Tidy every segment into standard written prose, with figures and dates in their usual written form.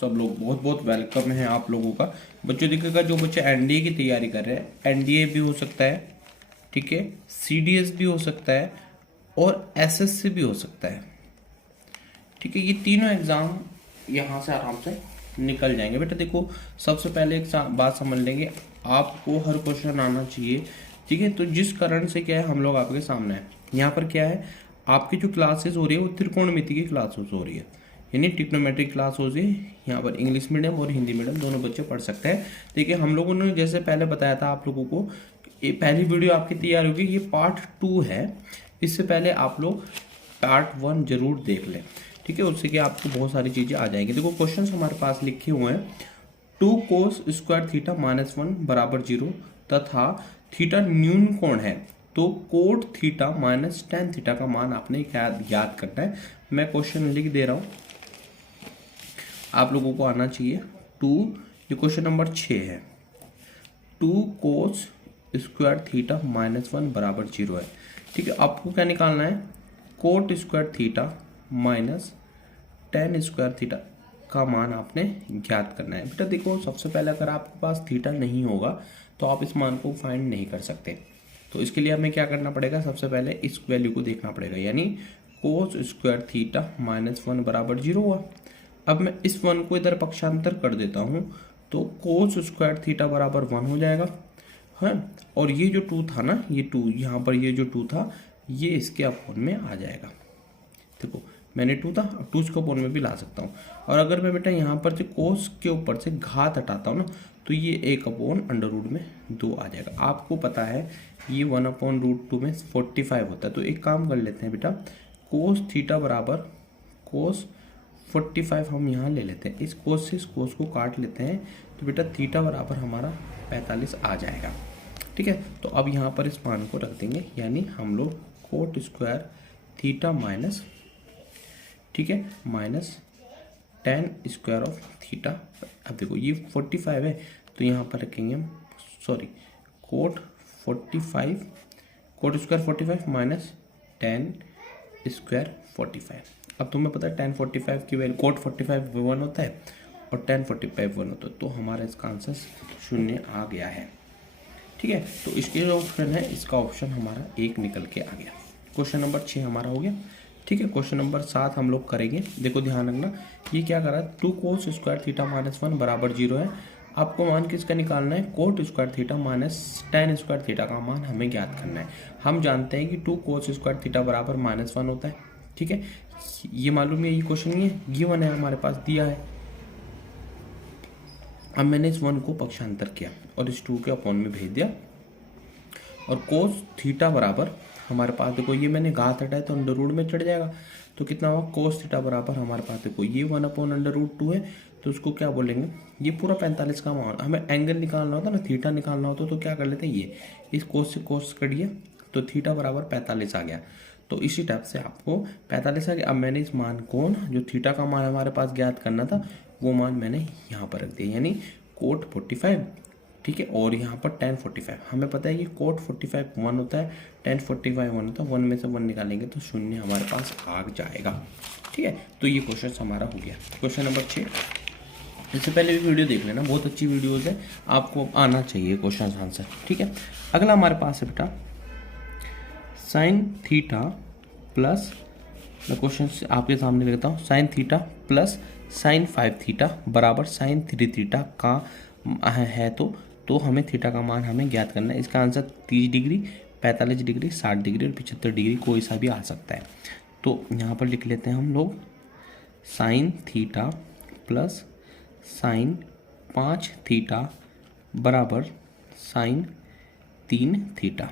सब लोग बहुत बहुत वेलकम है आप लोगों का। बच्चों देखिएगा, जो बच्चे एनडीए की तैयारी कर रहे हैं, एनडीए भी हो सकता है, ठीक है, सीडीएस भी हो सकता है और एसएससी भी हो सकता है, ठीक है। ये तीनों एग्जाम यहाँ से आराम से निकल जाएंगे। बेटा देखो, सबसे पहले एक बात समझ लेंगे, आपको हर क्वेश्चन आना चाहिए, ठीक है। तो जिस कारण से क्या है, हम लोग आपके सामने हैं। यहाँ पर क्या है, आपकी जो क्लासेस हो रही है वो त्रिकोणमिति की क्लासेस हो रही है, यानी ट्रिग्नोमेट्रिक क्लास हो रही है। यहाँ पर इंग्लिश मीडियम और हिंदी मीडियम दोनों बच्चे पढ़ सकते हैं। देखिए, हम लोगों ने जैसे पहले बताया था आप लोगों को, ये पहली वीडियो आपकी तैयार होगी, ये पार्ट 2 है। इससे पहले आप लोग पार्ट 1 जरूर देख लें, ठीक है। उससे कि आपको बहुत सारी चीज़ें आ जाएंगी। देखो, क्वेश्चन हमारे पास लिखे हुए हैं, 2 cos स्क्वायर थीटा माइनस 1 बराबर 0 तथा थीटा न्यून कोण है, तो cot theta minus tan theta का मान आपने याद करना है। मैं क्वेश्चन लिख दे रहा हूँ, आप लोगों को आना चाहिए। 2, ये क्वेश्चन नंबर 6 है। 2 cos स्क्वायर थीटा माइनस 1 बराबर 0 है, ठीक है। आपको क्या निकालना है, coat square theta minus ten square theta का मान आपने ज्ञात करना है। बेटा देखो, सबसे पहले अगर आपके पास थीटा नहीं होगा तो आप इस मान को फाइंड नहीं कर सकते। तो इसके लिए हमें क्या करना पड़ेगा, सबसे पहले इस वैल्यू को देखना पड़ेगा, यानी कोस स्क्वायर थीटा माइनस 1 बराबर 0 हुआ। अब मैं इस 1 को इधर पक्षांतर कर देता हूँ, तो कोस स्क्वायर थीटा बराबर 1 हो जाएगा, है। और ये जो 2 था ना, ये 2 यहाँ पर, ये जो 2 था ये इसके अपॉन में आ जाएगा। देखो, मैंने 2 था, अब 2 इसको अपॉन में भी ला सकता हूँ। और अगर मैं बेटा यहाँ पर से कोस के ऊपर से घात हटाता हूँ ना, तो ये 1 अपॉन अंडर रूट में 2 आ जाएगा। आपको पता है ये 1 अपॉन रूट 2 में 45 होता है। तो एक काम कर लेते हैं बेटा, कोस थीटा बराबर कोस 45 हम यहाँ ले लेते हैं। इस कोस से इस कोस को काट लेते हैं, तो बेटा थीटा बराबर हमारा 45 आ जाएगा, ठीक है। तो अब यहाँ पर इस मान को रख देंगे, यानी हम लोग कोट स्क्वायर थीटा माइनस, ठीक है, minus ten square of theta. अब देखो, ये 45 है, तो यहाँ पर रखेंगे हम, sorry, cot 45, cot square 45 minus ten square 45। अब तुम्हें पता है टेन 45 की वैल्यू, कोट 45 1 होता है और टेन 45 1 होता है, तो हमारा इसका आंसर 0 आ गया है, ठीक है। तो इसके जो ऑप्शन है, इसका ऑप्शन हमारा 1 निकल के आ गया। क्वेश्चन नंबर 6 हमारा हो गया, ठीक है। क्वेश्चन नंबर 7 हम लोग करेंगे। देखो ध्यान रखना, ये क्या कर रहा है, 2 कोस स्क्वायर थीटा माइनस 1 बराबर 0 है। आपको मान किसका निकालना है, coat square theta minus ten square theta का मान हमें ज्ञात करना है। हम जानते हैं कि 2 कोस स्क्वायर थीटा बराबर माइनस 1 होता है, ठीक है। ये मालूम है, ये क्वेश्चन नहीं है, गिवन है, हमारे पास दिया है। अब मैंने इस 1 को पक्षांतर किया और इस 2 के अपॉन में भेज दिया, और कोस थीटा बराबर हमारे पास, देखो ये मैंने घात हटाया तो अंडर रूट में चढ़ जाएगा, तो कितना हुआ, कोस थीटा बराबर हमारे पास, देखो ये 1 अपॉन अंडर रूट 2 है, तो उसको क्या बोलेंगे, ये पूरा 45 का मान। हमें एंगल निकालना होता ना, थीटा निकालना होता, तो क्या कर लेते हैं, ये इस कोस से कोस कटिए, तो थीटा बराबर 45 आ गया। तो इसी टाइप से आपको 45 आ गया। अब मैंने इस मान को, जो थीटा का मान हमारे पास ज्ञात करना था, वो मान मैंने यहाँ पर रख दिया, यानी कोट 45, ठीक है, और यहाँ पर टेन 45। हमें पता है ये कोट 45 1 होता है, टेन 45 1 होता है, 1 में से 1 निकालेंगे तो 0 हमारे पास आ जाएगा, ठीक है। तो ये क्वेश्चन हमारा हो गया। क्वेश्चन नंबर 6, इससे पहले भी वीडियो देख लेना, बहुत अच्छी वीडियोज़ है, आपको आना चाहिए क्वेश्चन आंसर, ठीक है। अगला हमारे पास है बेटा साइन थीटा प्लस, मैं क्वेश्चन आपके सामने लिखता हूँ, sine theta plus sign 5 theta बराबर साइन 3 थीटा का है, तो हमें थीटा का मान हमें ज्ञात करना है। इसका आंसर 30 डिग्री, 45 डिग्री, 60 डिग्री और 75 डिग्री, कोई सा भी आ सकता है। तो यहाँ पर लिख लेते हैं हम लोग sine theta plus sign 5 theta बराबर साइन 3 थीटा,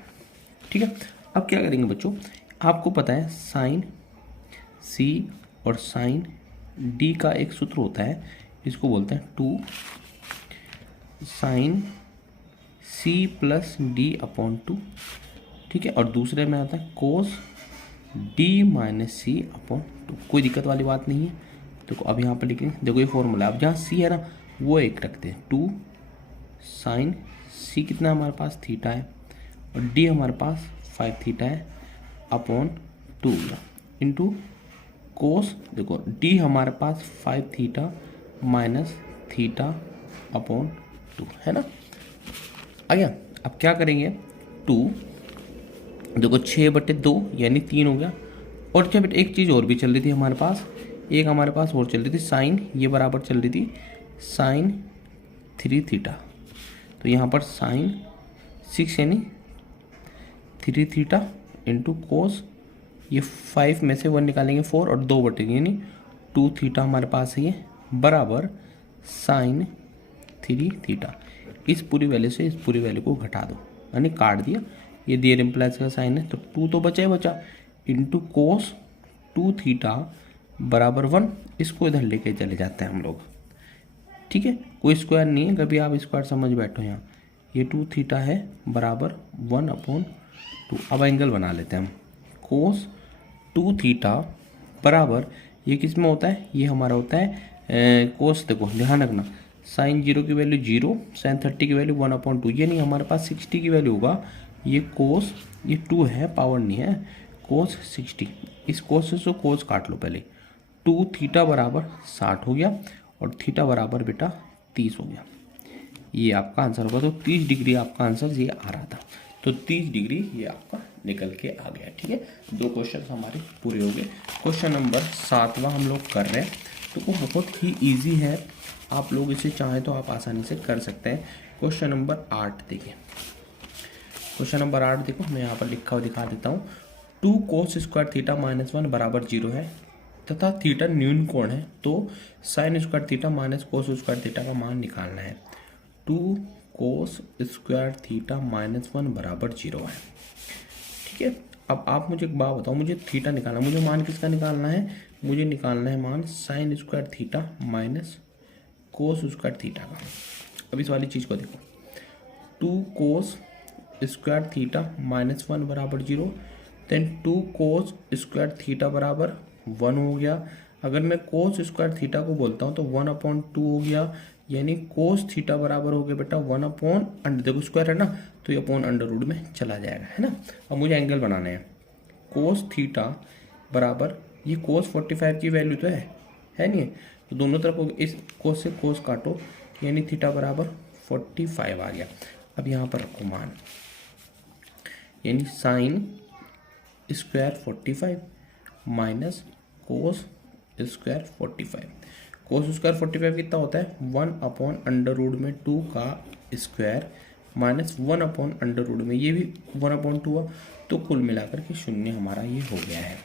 ठीक है। अब क्या करेंगे बच्चों, आपको पता है साइन सी और साइन डी का एक सूत्र होता है, इसको बोलते हैं 2 sine C plus D upon 2, ठीक है। और दूसरे में आता है cos D minus C upon 2। कोई दिक्कत वाली बात नहीं है। देखो अब यहाँ पर लिखेंगे, देखो ये फॉर्मूला, अब जहाँ सी है ना वो एक रखते हैं, 2 साइन सी कितना हमारे पास थीटा है, और डी हमारे पास 5 थीटा है अपॉन 2 इंटू कोस, देखो डी हमारे पास 5 थीटा माइनस थीटा अपॉन 2, है ना, आ गया। अब क्या करेंगे, 2 देखो 6/2 यानी 3 हो गया। और क्या बेटा एक चीज़ और भी चल रही थी हमारे पास, एक हमारे पास और चल रही थी साइन, ये बराबर चल रही थी साइन 3 थीटा। तो यहाँ पर साइन 6 यानी 3 थीटा इंटू कोस, ये 5 में से 1 निकालेंगे 4 और 2 बटेगी यानी 2 थीटा हमारे पास है, ये बराबर साइन 3 थीटा। इस पूरी वैल्यू से इस पूरी वैल्यू को घटा दो यानी काट दिया, ये देयर इम्प्लाइज का साइन है तो 2 तो बचा ही बचा, इंटू कोस 2 थीटा बराबर 1। इसको इधर लेके चले जाते हैं हम लोग, ठीक है, कोई स्क्वायर नहीं है, कभी आप स्क्वायर समझ बैठो यहाँ, ये 2 थीटा है बराबर 1/2। अब एंगल बना लेते हैं हम, कोस 2 थीटा बराबर, ये किस में होता है, ये हमारा होता है कोस, देखो ध्यान रखना साइन 0 की वैल्यू 0, साइन 30 की वैल्यू 1/2, ये नहीं हमारे पास 60 की वैल्यू होगा, ये कोस, ये 2 है पावर नहीं है, कोस 60, इस कोस से कोस काट लो पहले, 2 थीटा बराबर 60 हो गया और थीटा बराबर बेटा 30 हो गया, ये आपका आंसर होगा। तो 30 डिग्री आपका आंसर ये आ रहा था, तो 30 डिग्री ये आपका निकल के आ गया, ठीक है। 2 क्वेश्चन हमारे पूरे हो गए। क्वेश्चन नंबर 7वां हम लोग कर रहे हैं, तो वो बहुत ही ईजी है, आप लोग इसे चाहें तो आप आसानी से कर सकते हैं। क्वेश्चन नंबर 8 देखिए, क्वेश्चन नंबर 8 देखो, मैं यहाँ पर लिखा हुआ दिखा देता हूँ। 2 कोस स्क्वायर थीटा माइनस 1 बराबर 0 है तथा थीटा न्यून कोण है, तो sine square theta minus cos square theta का मान निकालना है। 2 कोस स्क्वायर थीटा माइनस 1 बराबर 0 है, ठीक है। अब आप मुझे एक बात बताओ, मुझे थीटा निकालना, मुझे मान किसका निकालना है, मुझे निकालना है मान sine square theta minus cos square theta का। अब इस वाली चीज़ को देखो, 2 कोस स्क्वायर थीटा माइनस 1 बराबर 0, देन 2 कोस स्क्वायर थीटा बराबर 1 हो गया। अगर मैं कोस स्क्वायर थीटा को बोलता हूँ तो 1/2 हो गया, यानी कोस थीटा बराबर हो गया बेटा 1/, देखो स्क्वायर है ना तो ये अपॉन अंडर रूट में चला जाएगा, है ना। अब मुझे एंगल बनाना है, कोस थीटा बराबर, ये कोस 45 की वैल्यू तो है नहीं है, तो दोनों तरफ इस कोस से कोस काटो, यानी थीटा बराबर 45 आ गया। अब यहाँ पर रखो मान, यानी sine square 45 minus cos square 45। Cos square 45 कितना होता है, 1/√2 में 2 का स्क्वायर माइनस 1/√2 में ये भी 1/2 हुआ, तो कुल मिलाकर के 0 हमारा ये हो गया है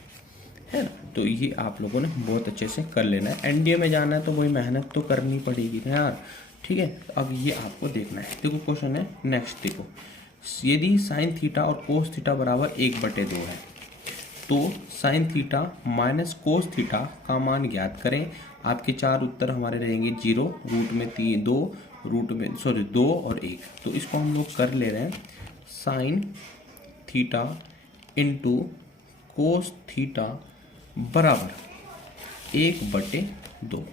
ना। तो ये आप लोगों ने बहुत अच्छे से कर लेना है, एनडीए में जाना है तो वही मेहनत तो करनी पड़ेगी ना यार, ठीक है। अब ये आपको देखना है, देखो क्वेश्चन है नेक्स्ट, देखो यदि साइन थीटा और कोस थीटा बराबर 1/2 है तो sign theta minus cos theta का मान ज्ञात करें। आपके 4 उत्तर हमारे रहेंगे 0, रूट में 3, 2, रूट में 2 और 1। तो इसको हम लोग कर ले रहे हैं, sine theta into cos theta बराबर 1/2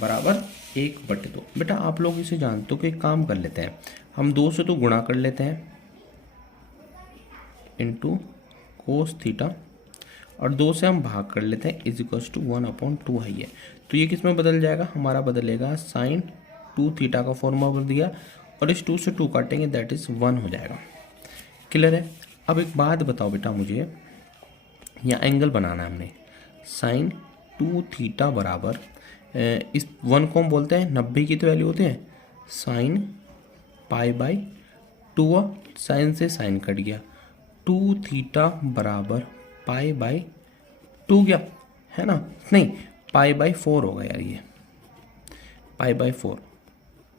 बराबर 1/2। बेटा आप लोग इसे जानते हो कि एक काम कर लेते हैं, हम 2 से तो गुणा कर लेते हैं इंटू कोस थीटा और 2 से हम भाग कर लेते हैं, इज इक्वल्स टू 1/2 है ये। तो ये किस में बदल जाएगा, हमारा बदलेगा साइन 2 थीटा का फॉर्मूला बदल दिया और इस 2 से 2 काटेंगे, दैट इज 1 हो जाएगा। क्लियर है। अब एक बात बताओ बेटा, मुझे यहाँ एंगल बनाना है हमने, साइन 2 थीटा बराबर, इस 1 को हम बोलते हैं 90 की तो वैल्यू होते हैं, साइन π/2, साइन से साइन कट गया, 2 थीटा बराबर π/2 क्या है ना, नहीं π/4 होगा यार, ये π/4,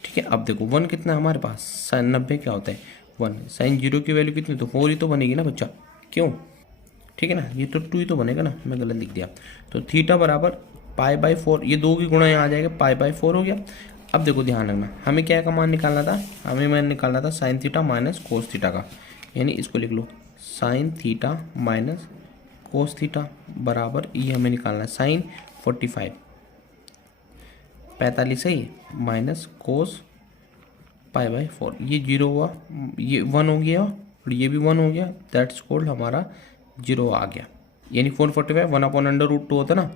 ठीक है। अब देखो 1 कितना है हमारे पास, साइन 90 क्या होता है 1, साइन 0 की वैल्यू कितनी, तो 4 ही तो बनेगी ना बच्चा, क्यों, ठीक है ना, ये तो 2 ही तो बनेगा ना, मैं गलत लिख दिया। तो थीटा बराबर π/4, ये 2 की गुणा यहाँ आ जाएगा, π/4 हो गया। अब देखो ध्यान रखना, हमें क्या का मान निकालना था, हमें मान निकालना था sine theta minus cos theta का, यानी इसको लिख लो sine theta minus cos theta बराबर, ये हमें निकालना है साइन 45 है माइनस कोस π/4, ये 0 हुआ, ये 1 हो गया और ये भी 1 हो गया, दैट्स कॉल्ड हमारा 0 आ गया, यानी 445 1/√2 होता ना,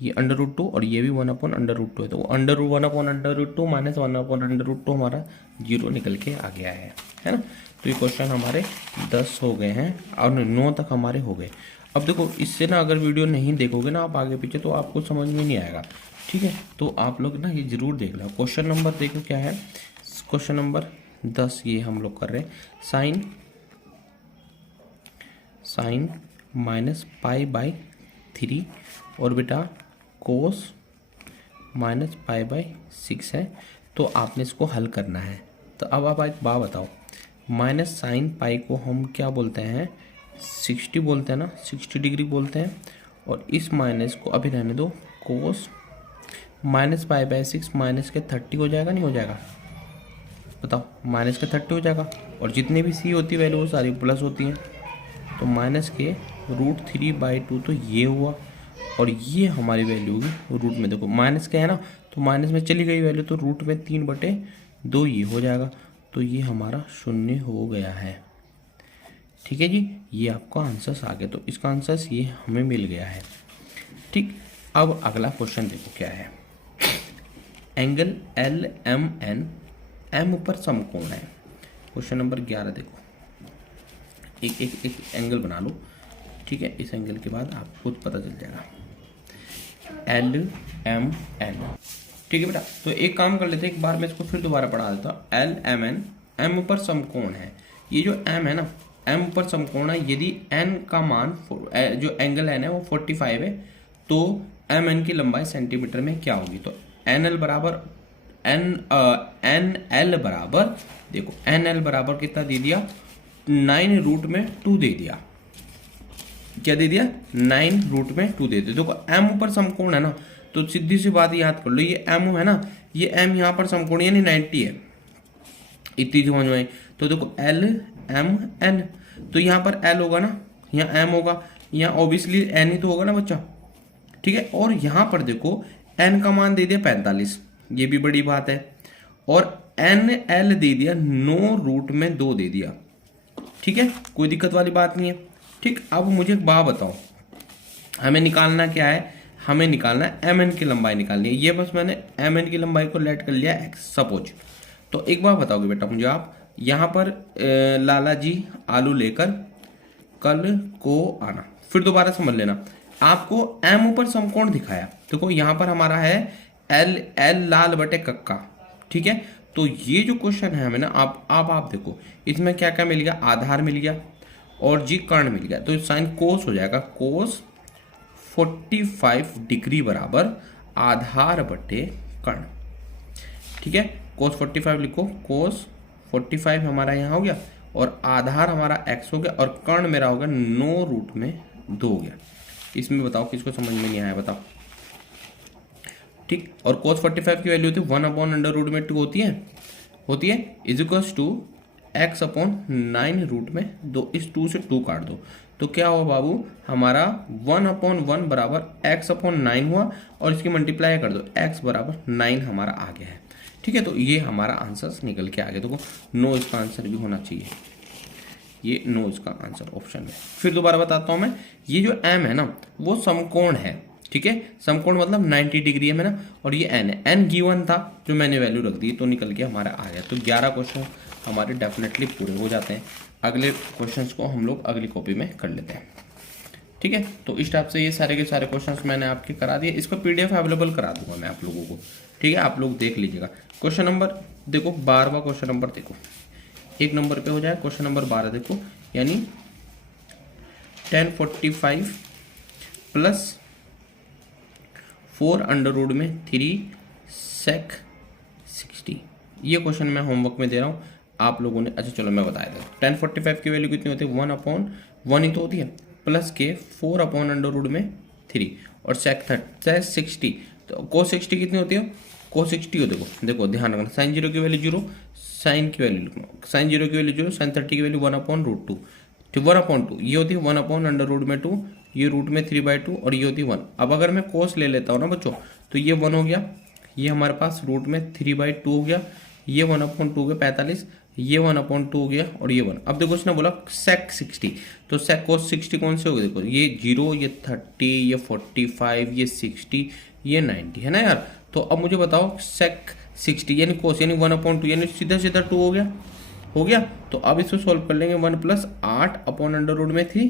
ये √2 और ये भी 1/√2 है, तो अंडर 1/√2 माइनस 1/√2 हमारा 0 निकल के आ गया है ना। तो ये क्वेश्चन हमारे 10 हो गए हैं और 9 तक हमारे हो गए। अब देखो इससे ना अगर वीडियो नहीं देखोगे ना आप आगे पीछे तो आपको समझ में नहीं आएगा, ठीक है। तो आप लोग ना ये जरूर देख लो। क्वेश्चन नंबर देखो क्या है, क्वेश्चन नंबर 10 ये हम लोग कर रहे हैं। साइन -π/3 और बेटा कोस -π/6 है। तो आपने इसको हल करना है। तो अब आप एक बात बताओ, माइनस साइन पाई को हम क्या बोलते हैं, 60 बोलते हैं ना, 60 डिग्री बोलते हैं। और इस माइनस को अभी रहने दो, कोस -π/6 माइनस के 30 हो जाएगा, नहीं हो जाएगा बताओ, माइनस के 30 हो जाएगा। और जितनी भी सी होती है वैल्यू वो सारी प्लस होती हैं। तो माइनस के √3/2 तो ये हुआ, और ये हमारी वैल्यू होगी रूट में। देखो माइनस का है ना, तो माइनस में चली गई वैल्यू, तो रूट में 3/2 ये हो जाएगा। तो ये हमारा 0 हो गया है, ठीक है जी। ये आपका आंसर आ गया। तो इसका आंसर ये हमें मिल गया है, ठीक। अब अगला क्वेश्चन देखो क्या है। एंगल LMN M पर समकोण है। क्वेश्चन नंबर 11 देखो, एक एंगल बना लो, ठीक है। इस एंगल के बाद आपको खुद पता चल जाएगा। LMN, ठीक है बेटा। तो एक काम कर लेते हैं, एक बार मैं इसको फिर दोबारा पढ़ा देता हूँ। LMN M पर समकोण है। ये जो M है ना, M पर समकोण है। यदि N का मान, जो एंगल N है वो 45 है, तो MN की लंबाई सेंटीमीटर में क्या होगी। तो NL बराबर देखो NL बराबर कितना दे दिया, 9√2 दे दिया। क्या दे दिया, 9√2 दे दिया। देखो M पर समकोण है ना, तो सीधी सी बात याद कर लो, ये M है ना, ये M यहाँ पर समकोण यानी 90 है, इतनी समझ में आई। तो देखो LMN, तो यहाँ पर L होगा ना, यहाँ M होगा, यहाँ ऑब्वियसली N ही तो होगा ना बच्चा, ठीक है। और यहाँ पर देखो N का मान दे दिया 45, ये भी बड़ी बात है। और NL दे दिया 9√2 दे दिया, ठीक है, कोई दिक्कत वाली बात नहीं है, ठीक। अब मुझे एक बात बताओ, हमें निकालना क्या है, हमें निकालना है MN की लंबाई निकालनी है। ये बस मैंने MN की लंबाई को लेट कर लिया x सपोज। तो एक बार बताओगे बेटा मुझे आप, यहाँ पर लाला जी आलू लेकर कल को आना। फिर दोबारा समझ लेना, आपको M ऊपर समकोण दिखाया, देखो यहाँ पर हमारा है L लाल बटे कक्का, ठीक है। तो ये जो क्वेश्चन है हमें ना, आप देखो इसमें क्या क्या मिल गया, आधार मिल गया और जी कर्ण मिल गया। तो साइन कोस हो जाएगा, कोस 45 डिग्री बराबर आधार बटे कर्ण, ठीक है। कोस 45 लिखो, कोस 45 हमारा यहाँ हो गया और आधार हमारा x हो गया और कर्ण मेरा हो गया 9√2 हो गया। इसमें बताओ किसको समझ में नहीं आया, बताओ, ठीक। और कोस 45 की वैल्यू होती है 1/√2 होती है इज इक्वल्स टू x/9√2। इस 2 से 2 काट दो, तो क्या हुआ बाबू, हमारा 1/1 बराबर x/9 हुआ, और इसकी मल्टीप्लाई कर दो, x बराबर 9 हमारा आ गया है, ठीक है। तो ये हमारा आंसर निकल के आ गया। देखो 9 इसका आंसर भी होना चाहिए, ये 9 इसका आंसर ऑप्शन में। फिर दोबारा बताता हूँ मैं, ये जो M है ना वो समकोण है, ठीक है। समकोण मतलब 90 डिग्री है ना, और ये N है, N गिवन था जो मैंने वैल्यू रख दी, तो निकल के हमारा आ गया। तो 11 क्वेश्चन हमारे डेफिनेटली पूरे हो जाते हैं। अगले क्वेश्चंस को हम लोग अगली कॉपी में कर लेते हैं, ठीक है। तो इस टाइप से ये सारे के सारे क्वेश्चंस मैंने आपके करा दिए, इसका PDF अवेलेबल करा दूंगा मैं आप लोगों को, ठीक है। आप लोग देख लीजिएगा। क्वेश्चन नंबर देखो 12वां क्वेश्चन नंबर देखो, 1 नंबर पे हो जाए। क्वेश्चन नंबर 12 देखो, यानी 1045 प्लस 4√3 sec 60। ये क्वेश्चन मैं होमवर्क में दे रहा हूँ आप लोगों ने। अच्छा चलो मैं बता देता हूँ, 1045 की वैल्यू कितनी होती है, 1/1 ही तो होती है, प्लस के 4/√3 और sec 60। तो cos 60 कितनी होती है, cos 60 हो, देखो ध्यान रखना, sin 0 की वैल्यू 0, साइन की वैल्यू लिखना, sin 0 की वैल्यू 0, sin 30 की वैल्यू 1/√2, ठीक 1/2, ये होती है 1/√2, ये रूट में 3/2 और ये होती है 1। अब अगर मैं कोस ले लेता हूँ ना बच्चों, तो ये 1 हो गया, ये हमारे पास रूट में 3/2 हो गया, ये 1/2 हो गया 45, ये 1/2 हो गया और ये 1। अब देखो उसने बोला sec 60, तो sec cos 60 कौन से हो गए? देखो ये 0, ये 30, ये 45, ये 60, ये 90 है ना यार। तो अब मुझे बताओ sec 60 यानी cos यानी 1/2 यानी सीधा सीधा 2 हो गया, हो गया। तो अब इसको सॉल्व कर लेंगे 1 + 8/√3,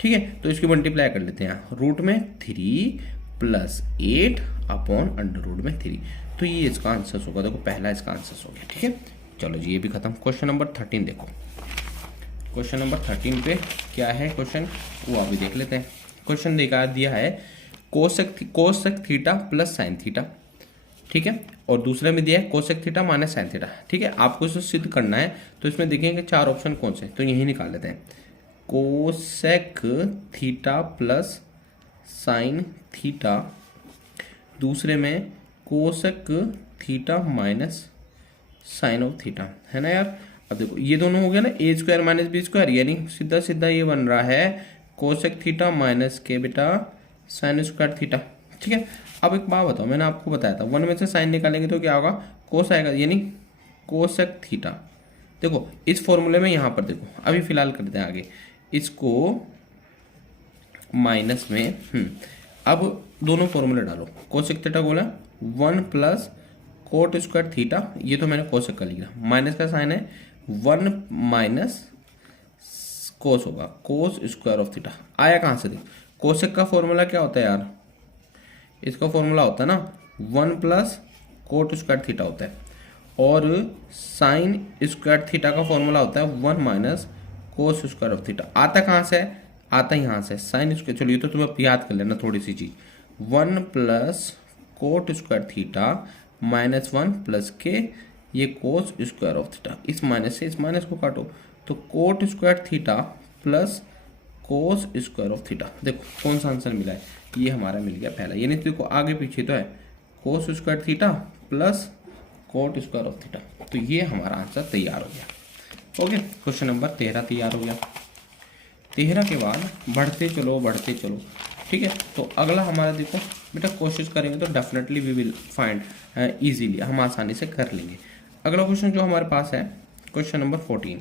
ठीक है। तो इसकी मल्टीप्लाई कर लेते हैं रूट में 3 + 8/√3। तो ये इसका आंसर होगा, देखो पहला इसका आंसर हो गया, ठीक है। चलो जी ये भी खत्म। क्वेश्चन नंबर 13 देखो, क्वेश्चन नंबर 13 पे क्या है क्वेश्चन, वो अभी देख लेते हैं। क्वेश्चन दिया है cosec theta plus sine theta, ठीक है। और दूसरे में दिया है cosec theta minus sine theta, ठीक है। आपको इसे सिद्ध करना है तो इसमें देखेंगे 4 ऑप्शन कौन से, तो यही निकाल लेते हैं। Cosec theta plus sine theta, दूसरे में cosec theta minus sine of theta, है ना यार। अब देखो ये दोनों हो गया ना a² माइनस b², यानी सीधा सीधा ये बन रहा है कोसेक थीटा माइनस के बेटा साइन स्क्वायर थीटा, ठीक है। अब एक बात बताओ, मैंने आपको बताया था 1 में से साइन निकालेंगे तो क्या होगा, कोस आएगा, यानी कोसेक थीटा। देखो इस फॉर्मूले में यहाँ पर देखो, अभी फिलहाल करते हैं आगे इसको माइनस में, अब दोनों फॉर्मूले डालो। कोसेक थीटा बोला 1 + कोट स्क्वायर थीटा, ये तो मैंने कोसेक का लिखा, माइनस का साइन है 1 - कोस होगा कोस स्क्वायर ऑफ थीटा। आया कहाँ से? देख कोसेक का फॉर्मूला क्या होता है यार, इसका फॉर्मूला होता है ना 1 + कोट स्क्वायर थीटा होता है, और साइन स्क्वायर थीटा का फॉर्मूला होता है 1 - कोस स्क्वायर ऑफ थीटा। आता कहाँ से है? आता यहाँ से साइन स्क्वायर, चलो ये तो तुम्हें याद कर लेना थोड़ी सी चीज। 1 + कोट स्क्वायर थीटा -1 + के ये कोस स्क्वायर ऑफ थीटा, इस माइनस से इस माइनस को काटो तो coat square theta plus cos square of theta. देखो कौन सा आंसर मिला है, ये हमारा मिल गया पहला, यानी देखो आगे पीछे तो है cos square theta plus coat square of theta, तो ये हमारा आंसर तैयार हो गया। ओके, क्वेश्चन नंबर 13 तैयार हो गया। 13 के बाद बढ़ते चलो, ठीक है। तो अगला हमारा देखो बेटा, कोशिश करेंगे तो definitely we will find easily, हम आसानी से कर लेंगे। अगला क्वेश्चन जो हमारे पास है क्वेश्चन नंबर 14।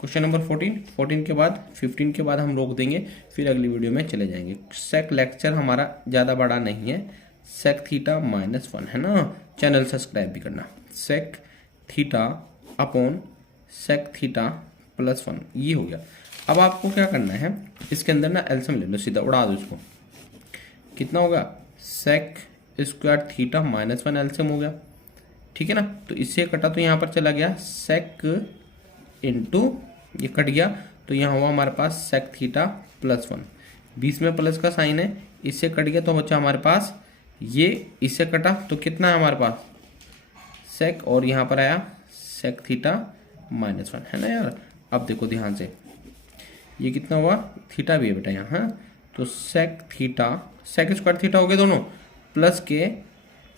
क्वेश्चन नंबर 14 के बाद 15 के बाद हम रोक देंगे, फिर अगली वीडियो में चले जाएंगे। सेक लेक्चर हमारा ज़्यादा बड़ा नहीं है, सेक थीटा -1 है ना। चैनल सब्सक्राइब भी करना। Sec theta upon sec theta +1 ये हो गया। अब आपको क्या करना है, इसके अंदर ना एलसीएम ले लो, सीधा उड़ा दो इसको। कितना होगा? सेक स्क्वायर थीटा -1 एलसीएम हो गया, ठीक है ना। तो इससे कटा तो यहाँ पर चला गया सेक इंटू ये कट गया, तो यहाँ हुआ हमारे पास सेक थीटा +1, बीच में प्लस का साइन है, इससे कट गया तो बच्चा हमारे पास ये, इससे कटा तो कितना है हमारे पास सेक, और यहाँ पर आया सेक थीटा -1 है ना यार। अब देखो ध्यान से, ये कितना हुआ, थीटा भी है बेटा यहाँ, हाँ। तो sec theta, sec square theta हो गए दोनों, प्लस के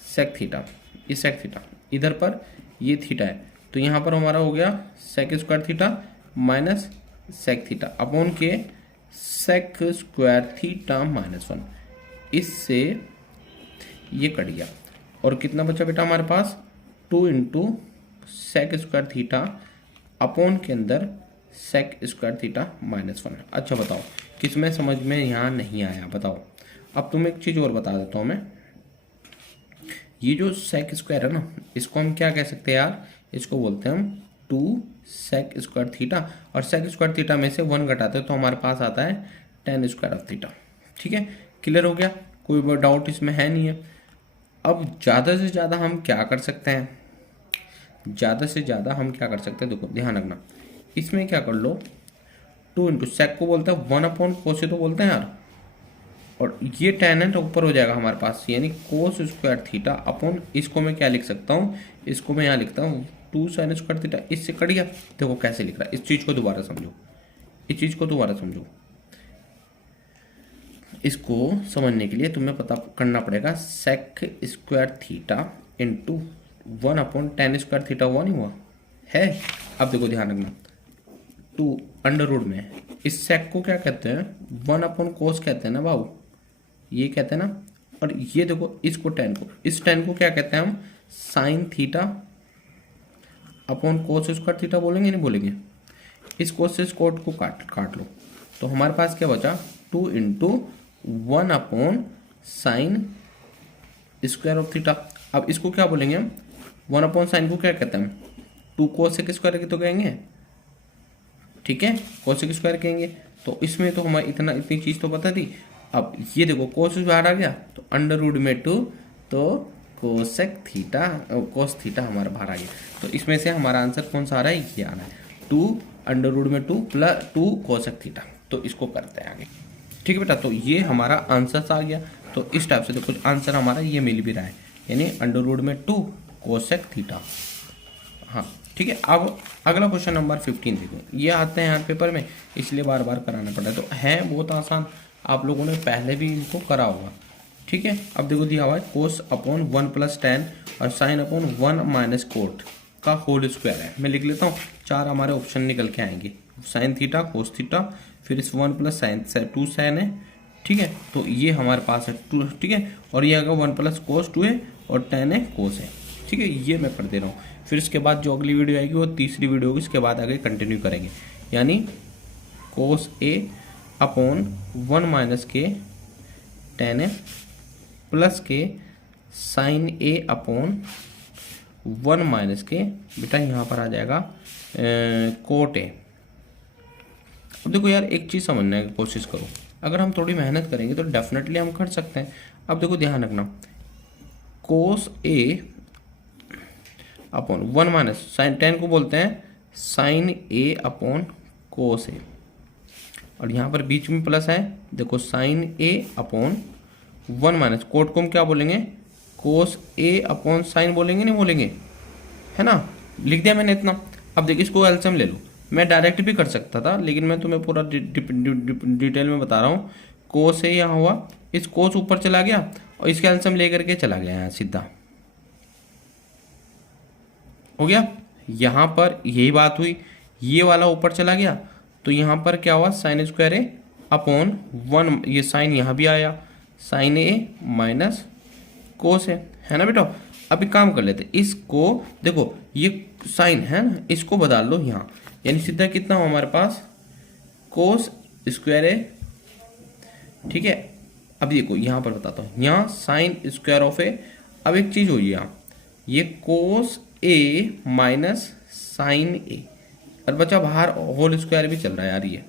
सेक थीटा, ये सेक थीटा इधर पर ये थीटा है, तो यहाँ पर हमारा हो गया sec square theta minus sec theta upon के सेक स्क्वायर थीटा -1, इससे ये कट गया, और कितना बचा बेटा हमारे पास 2 × सेक स्क्वायर थीटा अपॉन के अंदर सेक स्क्वायर थीटा -1। अच्छा बताओ किसमें समझ में यहाँ नहीं आया, बताओ। अब तुम्हें एक चीज़ और बता देता हूँ मैं, ये जो सेक स्क्वायर है ना, इसको हम क्या कह सकते हैं यार, इसको बोलते हैं हम 2 सेक स्क्वायर थीटा, और सेक स्क्वायर थीटा में से 1 घटाते हैं तो हमारे पास आता है tan स्क्वायर ऑफ थीटा, ठीक है। क्लियर हो गया, कोई डाउट इसमें है नहीं है। अब ज़्यादा से ज़्यादा हम क्या कर सकते हैं, ज़्यादा से ज़्यादा हम क्या कर सकते हैं, देखो ध्यान रखना, इसमें क्या कर लो 2 × सेक को बोलते हैं 1/कोस तो बोलते हैं यार, और ये tan है तो ऊपर हो जाएगा हमारे पास, यानी कोस स्क्वायर थीटा अपॉन, इसको मैं क्या लिख सकता हूँ, इसको मैं यहाँ लिखता हूँ 2 साइन स्क्वायर थीटा, इससे कट गया। देखो कैसे लिख रहा है, इस चीज़ को दोबारा समझो, इस चीज़ को दोबारा समझो। इसको समझने के लिए तुम्हें पता करना पड़ेगा sec square theta into 1/tan square theta 1 ही हुआ है। अब देखो ध्यान रखना, 2 अंडर रूट में, इस सेक को क्या कहते हैं 1/कोस कहते हैं ना बाबू, ये कहते हैं ना। और ये देखो इसको tan को, इस tan को क्या कहते हैं हम sine theta upon cos square theta बोलेंगे नहीं बोलेंगे। इस कोस से इस कोट को काट लो तो हमारे पास क्या बचा 2 into 1 upon sine square of theta. अब इसको क्या बोलेंगे हम 1 अपॉन साइन को क्या कहते हैं हम 2 कोसेक स्क्वायर की तो कहेंगे, ठीक है, कोसेक स्क्वायर कहेंगे। तो इसमें तो हमारी इतनी चीज तो पता थी। अब ये देखो कोस बाहर आ गया तो अंडर रूट में 2 तो कोसेक थीटा कोस थीटा हमारा बाहर आ गया। तो इसमें से हमारा आंसर कौन सा आ रहा है, ये आ रहा है 2 अंडर रूट में 2 प्लस 2 कोसेक थीटा। तो इसको करते हैं आगे, ठीक है बेटा। तो ये हमारा आंसर आ गया। तो इस टाइप से देखो आंसर हमारा ये मिल भी रहा है, यानी अंडर रूट में 2 कोसेक थीटा। हाँ ठीक है। अब अगला क्वेश्चन नंबर 15 देखो, ये आते हैं यहाँ पेपर में इसलिए बार बार कराना पड़ता है। तो है बहुत आसान, आप लोगों ने पहले भी इनको करा होगा, ठीक है। अब देखो दिया हुआ है कोस अपॉन 1 प्लस टेन और साइन अपॉन 1 माइनस कोट का होल स्क्वायर है। मैं लिख लेता हूँ, 4 हमारे ऑप्शन निकल के आएंगे, साइन थीटा, कोस थीटा, फिर इस 1 प्लस साइन 2 साइन है, ठीक है। तो ये हमारे पास है 2, ठीक है। और ये अगर 1 प्लस कोस 2 है और 10 है कोस है, ठीक है। ये मैं कर दे रहा हूँ। फिर इसके बाद जो अगली वीडियो आएगी वो तीसरी वीडियो होगी, इसके बाद आगे कंटिन्यू करेंगे। यानी कोस ए अपॉन 1 माइनस के 10 है प्लस के साइन ए अपॉन 1 माइनस के बेटा यहाँ पर आ जाएगा कोट ए। अब देखो यार एक चीज़ समझने की कोशिश करो, अगर हम थोड़ी मेहनत करेंगे तो डेफिनेटली हम कर सकते हैं। अब देखो ध्यान रखना, कोस ए अपॉन 1 माइनस साइन 10 को बोलते हैं साइन ए अपॉन कोस ए, और यहाँ पर बीच में प्लस है, देखो साइन ए अपॉन 1 माइनस कोट को हम क्या बोलेंगे कोस ए अपॉन साइन बोलेंगे नहीं बोलेंगे, है ना। लिख दिया मैंने इतना। अब देखिए इसको एलसीएम ले लो, मैं डायरेक्ट भी कर सकता था लेकिन मैं तुम्हें पूरा डिटेल में बता रहा हूँ। कोस ए यहाँ हुआ, इस कोस ऊपर चला गया और इसका एलसीएम लेकर के चला गया यहाँ सीधा, हो गया। यहाँ पर यही बात हुई, ये वाला ऊपर चला गया तो यहाँ पर क्या हुआ साइन स्क्वायर ए अपॉन 1, ये साइन यहाँ भी आया साइन ए माइनस कोस है ना बेटा। अब एक काम कर लेते, इसको देखो ये साइन है ना, इसको बदल लो यहाँ, यानी सीधा कितना हो हमारे पास कोस स्क्वायर ए, ठीक है। अब देखो यहाँ पर बताता हूँ, यहाँ साइन स्क्वायर ऑफ ए। अब एक चीज हुई यहाँ, ये कोस ए माइनस साइन ए, और बचा बाहर होल स्क्वायर भी चल रहा है यार। ये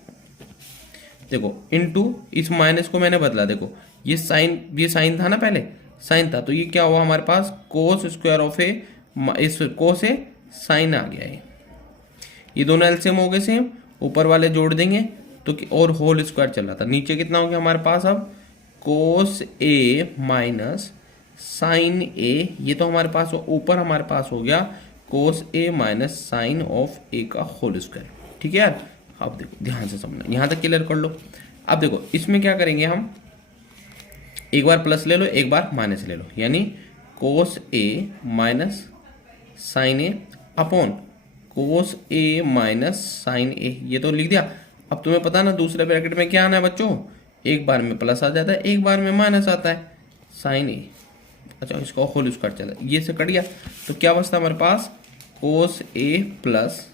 देखो इनटू इस माइनस को मैंने बदला, देखो ये साइन था ना, पहले साइन था, तो ये क्या हुआ हमारे पास कोस स्क्वायर ऑफ ए, इस कोस ए साइन आ गया है। ये दोनों एलसीएम हो गए सेम, ऊपर वाले जोड़ देंगे तो और होल स्क्वायर चल रहा था, नीचे कितना हो गया हमारे पास अब कोस ए माइनस साइन ए, ये तो हमारे पास ऊपर हमारे पास हो गया कोस ए माइनस साइन ऑफ ए का होल स्क्वायर, ठीक है यार। अब देखो ध्यान से समझना, यहाँ तक क्लियर कर लो। अब देखो इसमें क्या करेंगे हम, एक बार प्लस ले लो एक बार माइनस ले लो, यानी कोस ए माइनस साइन ए अपॉन कोस ए माइनस साइन ए, ये तो लिख दिया। अब तुम्हें पता ना दूसरे ब्रैकेट में क्या आना है बच्चों, एक बार में प्लस आ जाता है एक बार में माइनस आता है साइन ए, अच्छा इसका होल स्क्वायर चला, ये से कट गया तो क्या बचता हमारे पास कोस ए प्लस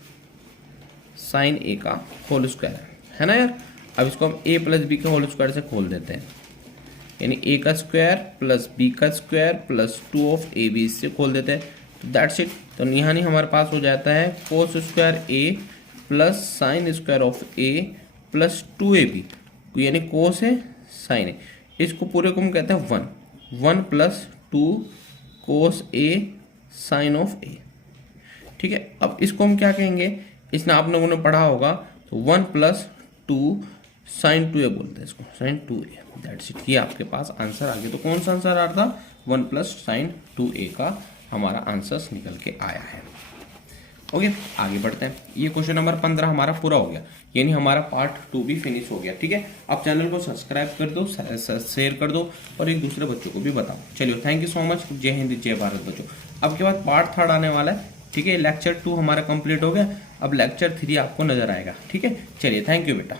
साइन ए का होल स्क्वायर, है ना यार। अब इसको हम ए प्लस बी के होल स्क्वायर से खोल देते हैं, यानी ए का स्क्वायर प्लस बी का square plus 2 of A B, इससे खोल देते हैं तो दैट्स इट। तो यहाँ नहीं हमारे पास हो जाता है cos square A plus sine square of A plus 2ab, यानी कोस है साइन है, इसको पूरे को हम कहते हैं 1 plus 2 cos A sine of A, ठीक है। अब इसको हम क्या कहेंगे, इसने आप लोगों ने पढ़ा होगा तो 1 प्लस 2 साइन 2a बोलते हैं इसको, साइन 2a, दैट्स इट। ये आपके पास आंसर आ गया। तो कौन सा आंसर आ रहा था 1 प्लस साइन 2a का हमारा आंसर निकल के आया है। ओके आगे बढ़ते हैं। ये क्वेश्चन नंबर 15 हमारा पूरा हो गया, यानी हमारा पार्ट 2 भी फिनिश हो गया, ठीक है। अब चैनल को सब्सक्राइब कर दो, शेयर कर दो और एक दूसरे बच्चों को भी बताओ। चलिए थैंक यू सो मच, जय हिंद जय भारत बच्चों। अब के बाद पार्ट 3 आने वाला है, ठीक है। लेक्चर 2 हमारा कंप्लीट हो गया, अब लेक्चर 3 आपको नजर आएगा, ठीक है। चलिए थैंक यू बेटा।